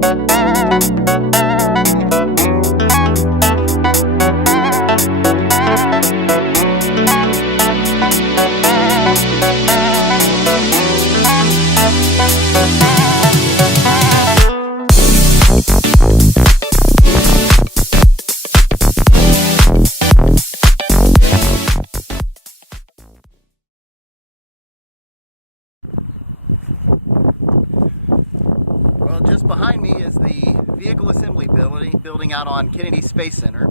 Well, just behind me is the vehicle assembly building out on Kennedy Space Center.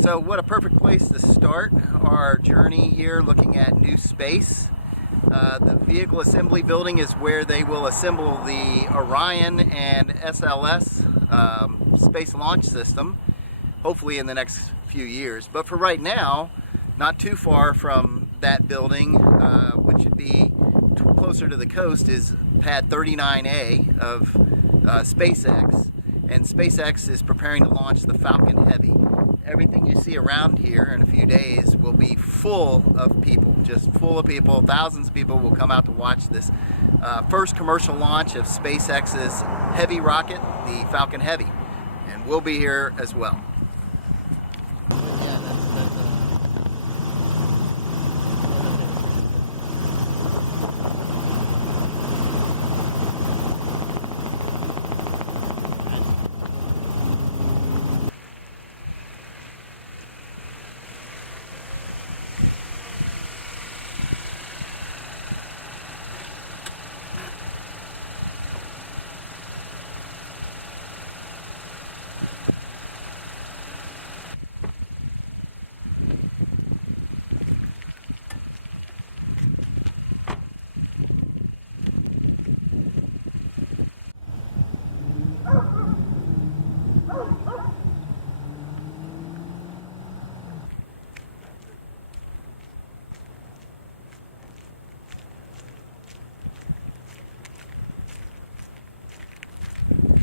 So what a perfect place to start our journey here looking at new space. The vehicle assembly building is where they will assemble the Orion and SLS space launch system, hopefully in the next few years. But for right now, not too far from that building, which would be closer to the coast, is pad 39A of SpaceX, and SpaceX is preparing to launch the Falcon Heavy. Everything you see around here in a few days will be full of people, just full of people. Thousands of people will come out to watch this first commercial launch of SpaceX's heavy rocket, the Falcon Heavy, and we'll be here as well.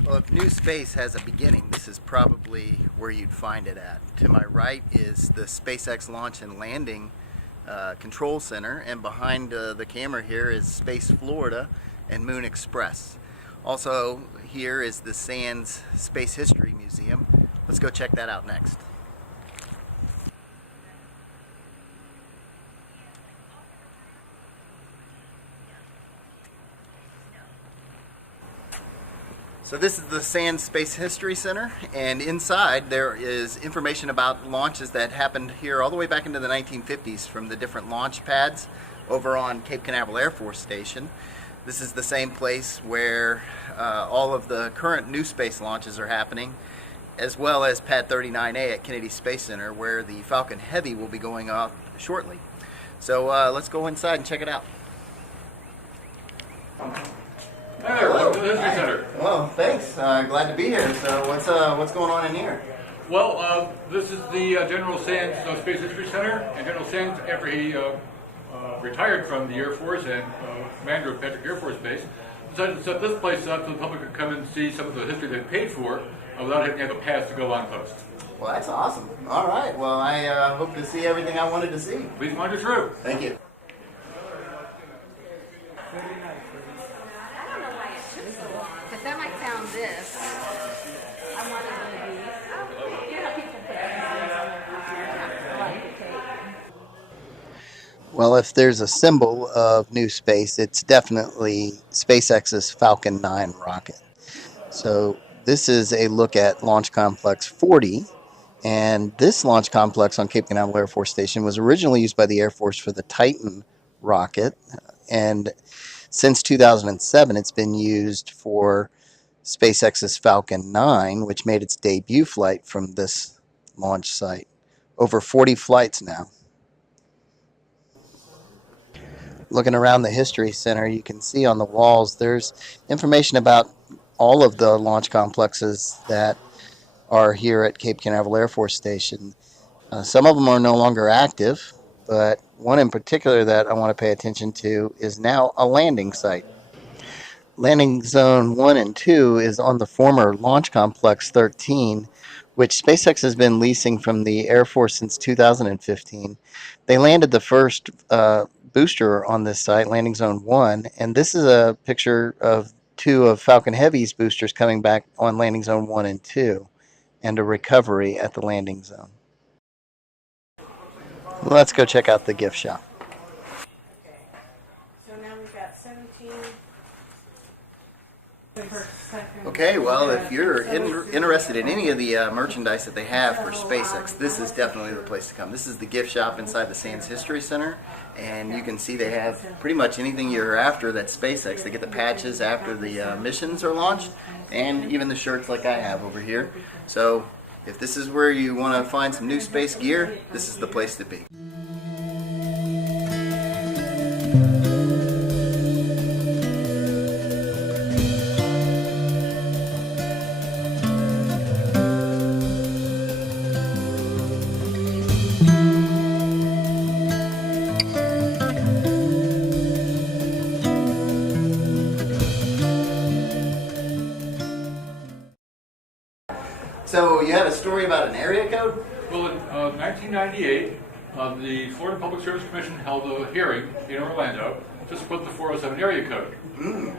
Well, if new space has a beginning, this is probably where you'd find it at. To my right is the SpaceX Launch and Landing Control Center, and behind the camera here is Space Florida and Moon Express. Also here is the Sands Space History Museum. Let's go check that out next. So this is the Sands Space History Center, and inside there is information about launches that happened here all the way back into the 1950s from the different launch pads over on Cape Canaveral Air Force Station. This is the same place where all of the current new space launches are happening, as well as pad 39A at Kennedy Space Center, where the Falcon Heavy will be going off shortly. So let's go inside and check it out. Hi there, welcome to the History Center. Well, thanks. Glad to be here. So what's going on in here? Well, this is the General Sands Space History Center, and General Sands, after he retired from the Air Force and commander of Patrick Air Force Base, decided to set this place up so the public could come and see some of the history they paid for without having to have a pass to go on post. Well, that's awesome. All right. Well, I hope to see everything I wanted to see. Please wander through. Thank you. But then I found this. I wanted to be, you know, people put things on their computer. I like to take. Well, if there's a symbol of new space, it's definitely SpaceX's Falcon 9 rocket. So this is a look at Launch Complex 40. And this launch complex on Cape Canaveral Air Force Station was originally used by the Air Force for the Titan rocket. And since 2007, it's been used for SpaceX's Falcon 9, which made its debut flight from this launch site. Over 40 flights now. Looking around the History Center, you can see on the walls there's information about all of the launch complexes that are here at Cape Canaveral Air Force Station. Some of them are no longer active, but one in particular that I want to pay attention to is now a landing site. Landing Zone 1 and 2 is on the former Launch Complex 13, which SpaceX has been leasing from the Air Force since 2015. They landed the first booster on this site, Landing Zone 1, and this is a picture of two of Falcon Heavy's boosters coming back on landing zone 1 and 2, and a recovery at the landing zone. Let's go check out the gift shop. Okay. So now we've got 17. Okay, well, if you're interested in any of the merchandise that they have for SpaceX, this is definitely the place to come. This is the gift shop inside the Sands History Center, and you can see they have pretty much anything you're after that's SpaceX. They get the patches after the missions are launched, and even the shirts like I have over here. So if this is where you want to find some new space gear, this is the place to be. So you had a story about an area code? Well, in 1998, the Florida Public Service Commission held a hearing in Orlando to split the 407 area code.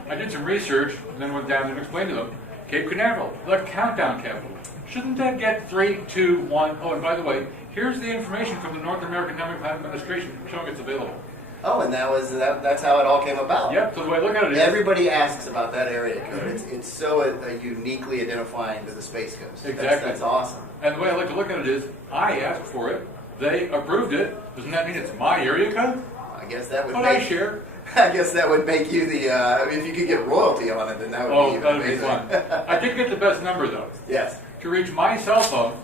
I did some research and then went down and explained to them, Cape Canaveral, the countdown capital. Shouldn't that get 3, 2, 1? Oh, and by the way, here's the information from the North American Atomic Plan Administration showing it's available. Oh, and that's how it all came about. Yep, so the way I look at it is... Everybody asks about that area code. It's so uniquely identifying to the Space Coast. Exactly. That's awesome. And the way I like to look at it is, I asked for it, they approved it. Doesn't that mean it's my area code? I guess that would But make... I share. I guess that would make you the... I mean, if you could get royalty on it, then that would be even that'd be amazing. fun. I did get the best number, though. Yes. To reach my cell phone,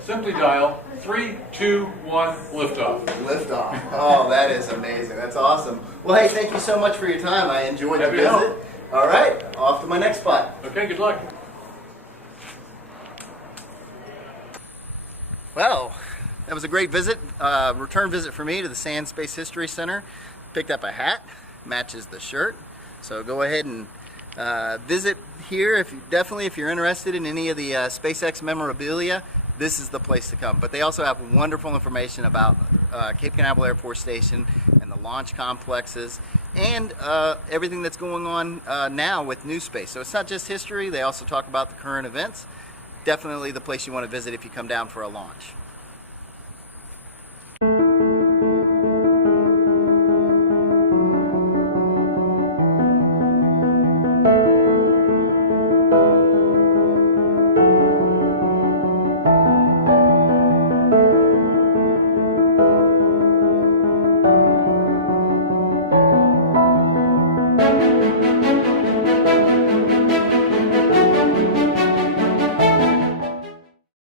simply dial 321 liftoff. Liftoff. Oh, that is amazing. That's awesome. Well, hey, thank you so much for your time. I enjoyed the Happy to visit. help. All right, off to my next spot. Okay, good luck. Well, that was a great visit. Return visit for me to the Sands Space History Center. Picked up a hat, matches the shirt. So go ahead and visit here. If you're interested in any of the SpaceX memorabilia, this is the place to come. But they also have wonderful information about Cape Canaveral Air Force Station and the launch complexes and everything that's going on now with New Space. So it's not just history, they also talk about the current events. Definitely the place you want to visit if you come down for a launch.